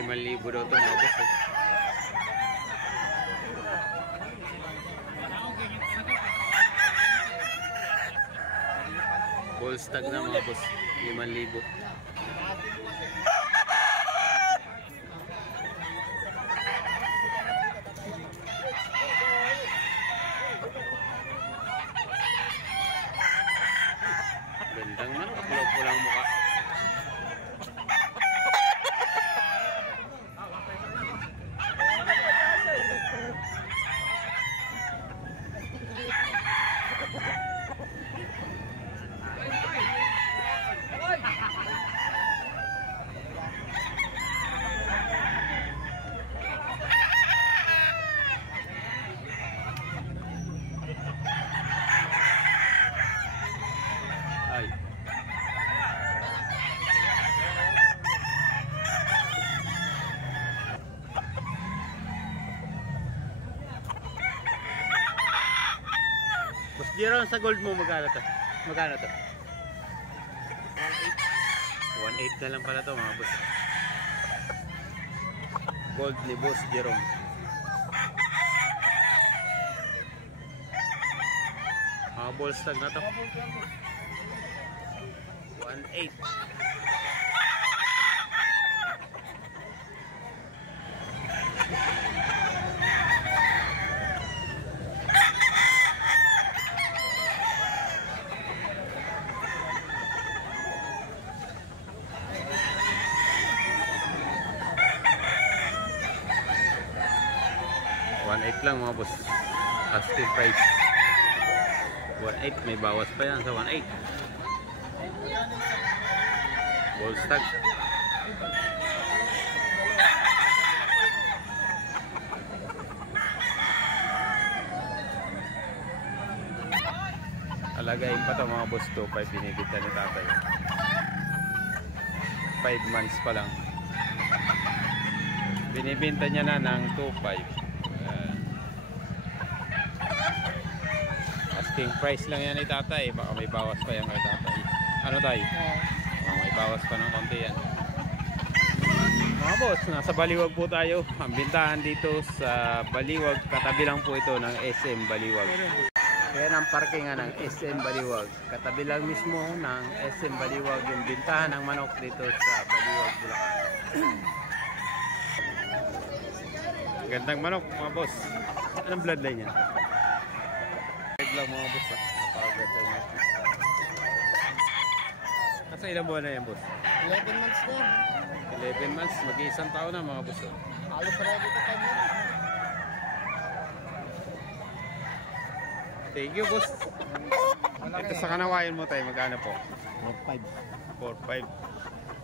5,000 daw ito mga boss. Ball stag na mga boss, 5,000. Gandang man, pulaw-pulang mukha. Ay. Boss Jeron, sa gold mo magkano to? Magkano to? 1.8 na lang pala to mga boss. Gold ni Boss Jeron. Mga ball stag na to. 1.8. Lang mga boss, asking price 1.8, may bawas pa yan sa 1.8. Ball stag. Alagayin pa to mga boss, 2.5 binibita ni tatay. 5 months pa lang binibenta niya na ng 2.5. Asking price lang yan ni tatay, baka may bawas pa yan kay tatay. Ano tayo? May bawas pa ng konti yan mga boss. Nasa Baliwag po tayo. Ang bintahan dito sa Baliwag, katabi lang po ito ng SM Baliwag. Yan ang parkingan ng SM Baliwag, katabi lang mismo ng SM Baliwag yung bintahan ng manok dito sa Baliwag, Bulacan. Gandang manok mga boss. Anong bloodline yan? Lang mga boss, napakaganda niya. Nasa ilang buwan na yan boss? 11 months na. 11 months, mag-iisang taon na mga boss. Halos ready to 10 months. Thank you boss. Ito sa kanawayan mo tayo, magkano po? 4.5.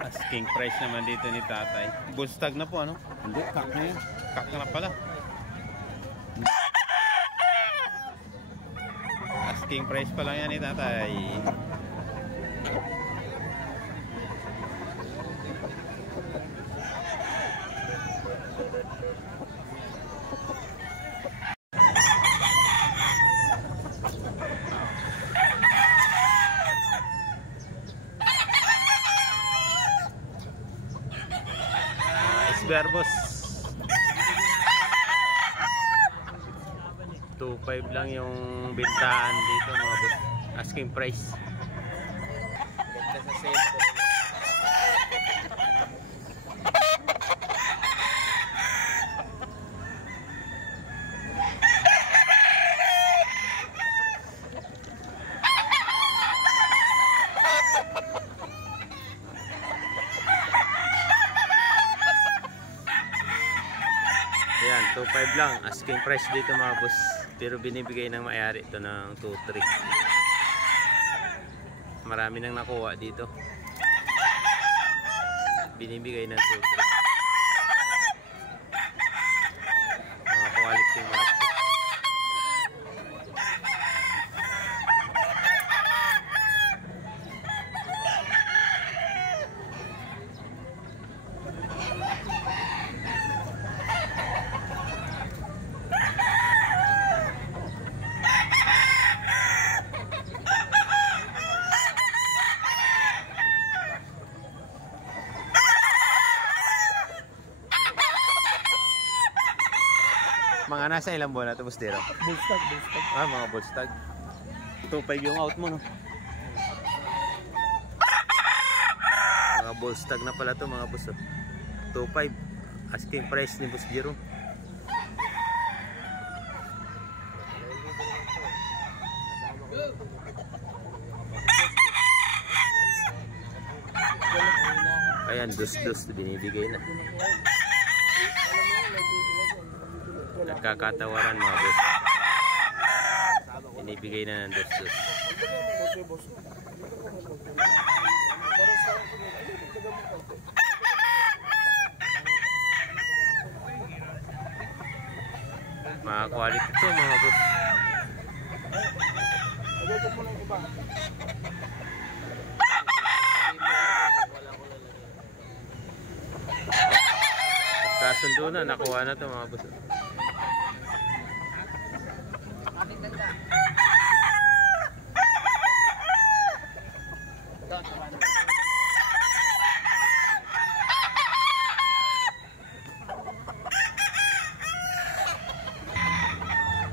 Asking price naman dito ni tatay. Bull stag na po ano? Hindi, kak na yan. Kak na pala. Asking price pa lang yan ni tatay. Isber boss, 2.5 lang yung bintahan dito mga boss. Asking price. Ganda sa sale po. Ayan, 2.5 lang. Asking price dito mga boss. Pero binibigay ng may-ari ito ng 2.3. Marami nang nakuha dito. Binibigay ng 2.3. Mga quality mga boss. Mga nasa ilang buwan na ito, boss Dero? Bullstag, bullstag. Ah, mga bullstag. 2.5 yung out mo, no? Mga bullstag na pala ito, mga boss. 2.5. Asking price ni Boss Jero. Ayan, dus-dus binibigay na. Nagkakatawaran, mga boss. Binibigay na ng dus-dus. Mga quality to, mga boss. Kasundo na, nakuha na to, mga boss.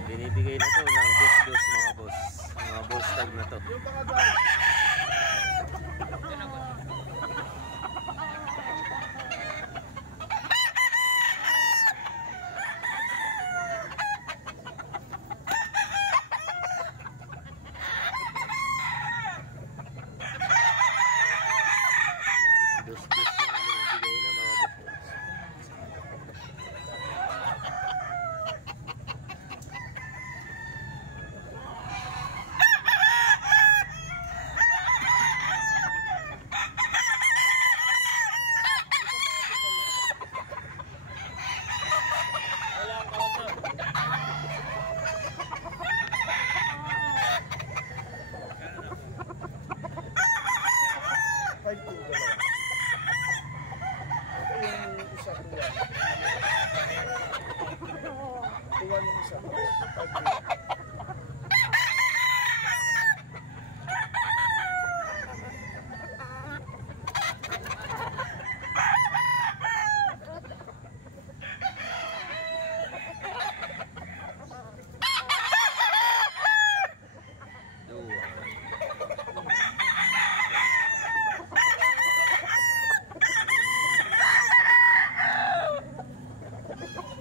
Binibigay na to ng dus-dus, mga boss. Mga bullstag na to. Dus-dus na binibigay na, mga boss.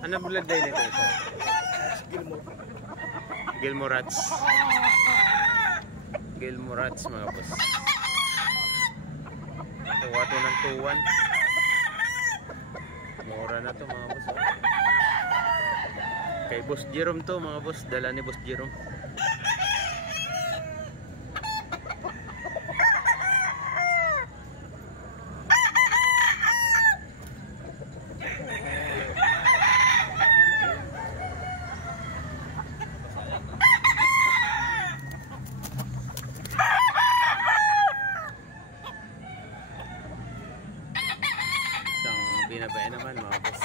Ano blood line ito? Gilmorats. Gilmorats, mga boss. Kuha to ng 2-1. Mura na to, mga boss. Kay Boss Jerome to, mga boss. Dala ni Boss Jerome. Binabay naman, mga boss.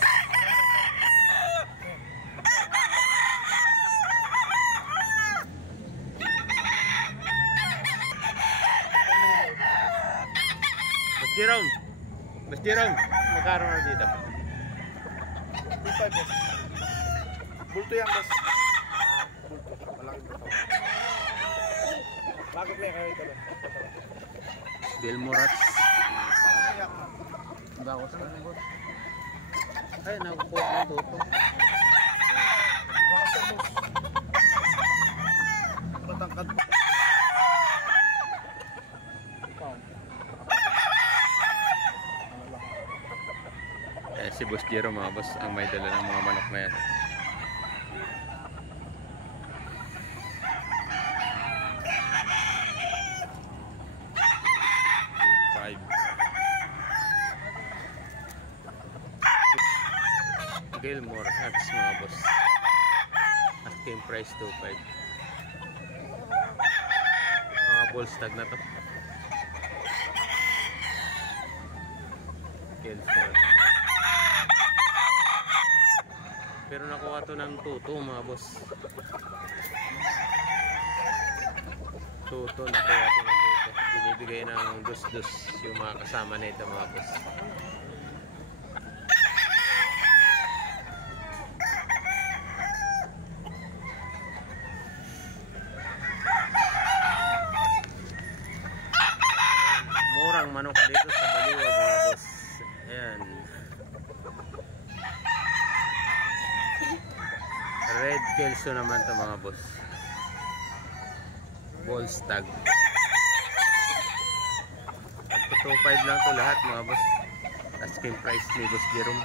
Boss Jerome, magkaroon na dito. 2.5 boss. Bulto yan boss. Bulto. Malaki bulto. Bakit may kayo ito? Gilmorats. Bakos ka na boss. Ay, nakukuha ng tuto. Bakos ka boss. Matangkad. Si Boss Jero, mga boss, ang may dala ng mga manok na yan. Gilmore Hats, mga boss. Asking price 2.5. Mga bullstag na to. Gilmore. Pero nakuha to ng tuto, mga boss. Tuto, nakuha to ng tuto. Binibigay ng dus-dus yung mga kasama nito, mga boss. Kelso naman to mga boss. Ball stag. 2.5 lang to lahat mga boss. Asking price ni Boss Jerome.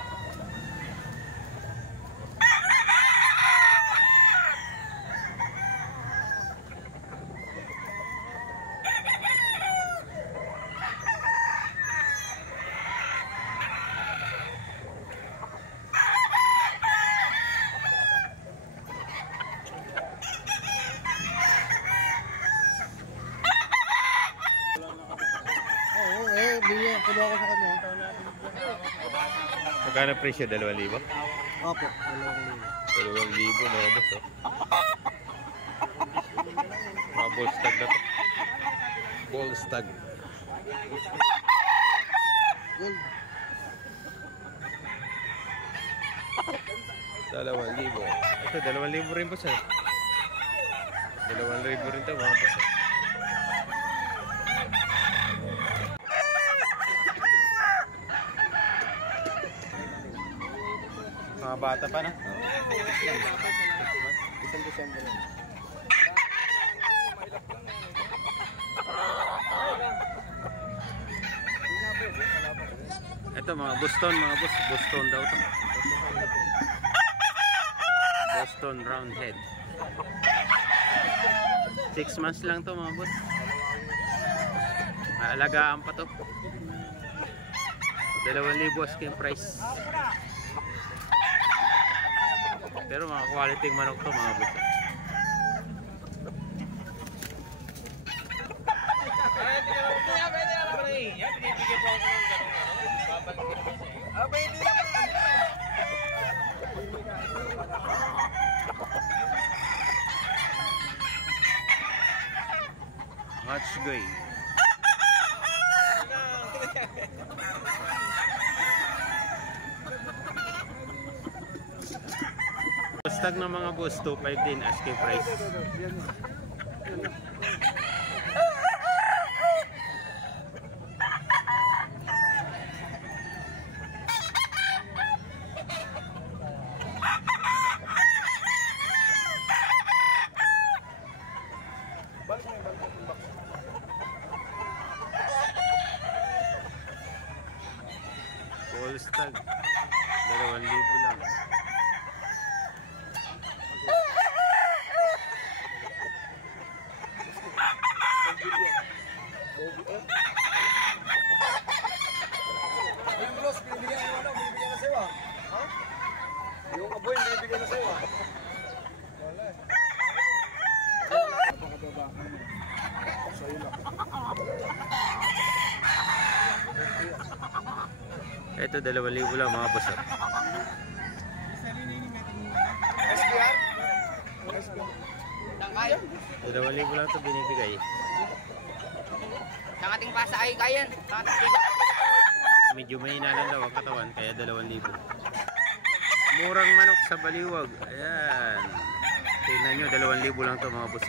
Bigyan ko ako sa kanya. Magkano presyo? 2,000? Opo, 2,000 mga boss, oh. Mga ball stag na to. Ball stag. Gold. 2,000. Ito, 2,000 rin po sir. 2,000 rin to mga boss, oh. Mga bata pa na. Isang December. Ito mga Boston mga boss. Boston daw to. Boston Roundhead. 6 months lang to mga boss. Alagaan pa to. 2,000 asking price. Pero mga quality manok to mga boss. Match gay. Stag ng mga boss, 2.5 din asking price. Full stag, 2,000 lang. Yung bros, binibigyan ng ano, binibigyan na sa'yo ah. Ha? Yung aboy, binibigyan na sa'yo ah. Wala eh. Napakababa. Sa'yo lang. Ito 2,000 lang mga boss. SPR? SPR. 2,000 lang ito binibigay. Ang ating pasa ay kayan. Medyo may inalan daw ang katawan kaya 2,000. Murang manok sa Baliwag. Ayan. Tingnan nyo, 2,000 lang ito mga boss.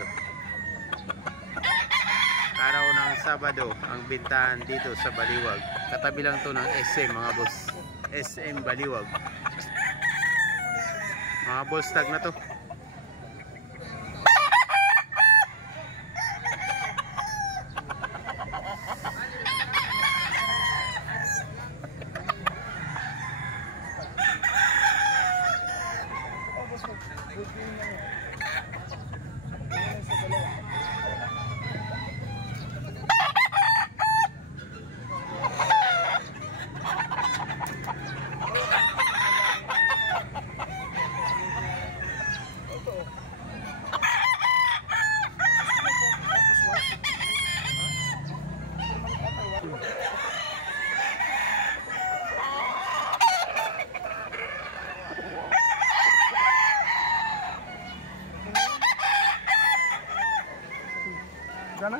Araw ng Sabado ang bintahan dito sa Baliwag. Katabi lang to ng SM mga boss. SM Baliwag. Mga boss tag na to. Sana?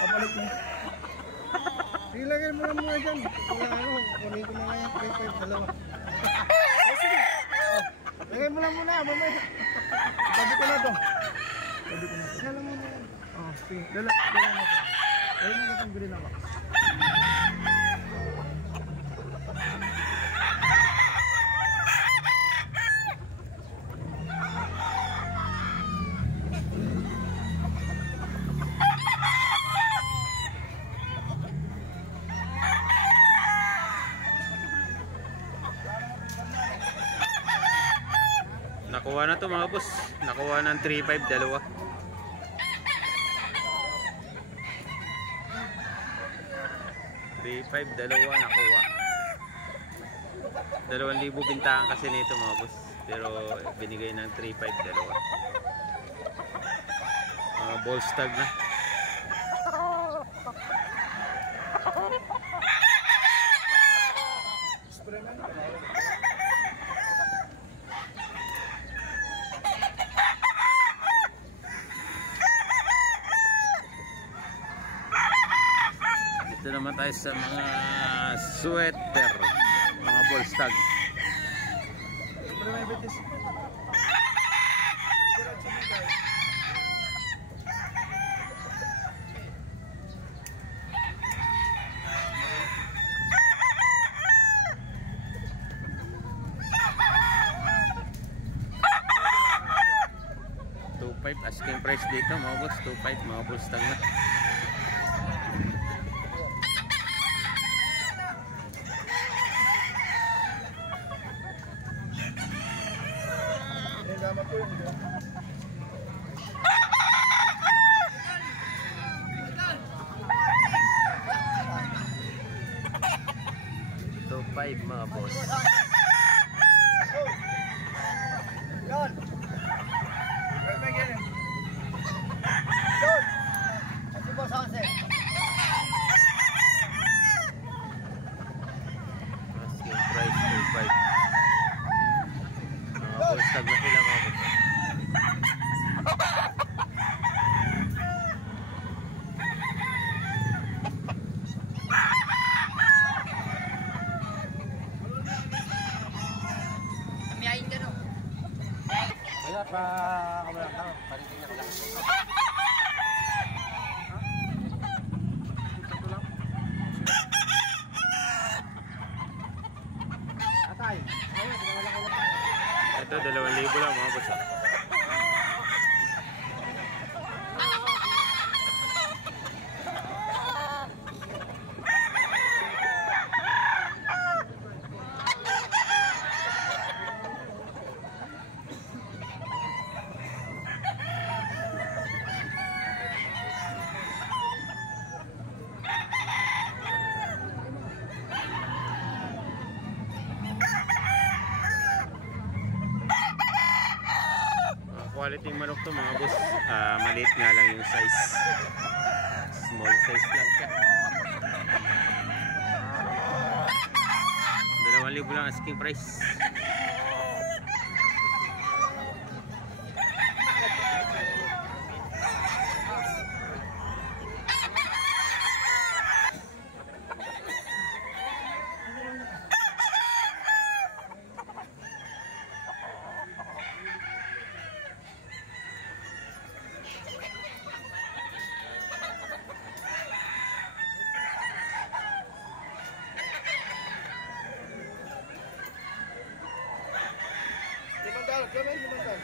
Papalit mo. Sige, lagyan mo na muna dyan. Wala ano, kunin ko na nga yan. 3-5, dalawa. Sige. Lagyan mo lang muna, mamaya. Tabi ko na to. Tabi ko na to. Dala mo na yan. Sige, dala mo to. Ayun mo na itong green na box. Nakuha na to mga boss. Nakuha ng 3.5 dalawa. 3.5 dalawa nakuha. 2,000 bintahan kasi nito mga boss. Pero binigay ng 3.5 dalawa. Mga ball stag na. Dito naman tayo sa mga sweater, mga ball stag. Asking price dito mga boss, 2.5 mga ball stag na. Tama po yun. 2.5 mga boss. Yan. Yan. Ito po sa kasi. Asking price 2.5. Mga ball stag na sila mga boss. Kaya pa kamera ka, paritin na lang. Atay, Ito 2,000 lang mga boss. Quality manok to mga boss. Maliit nga lang yung size. Small size lang siya. 2,000 lang asking price. Limandal, gawin limandal.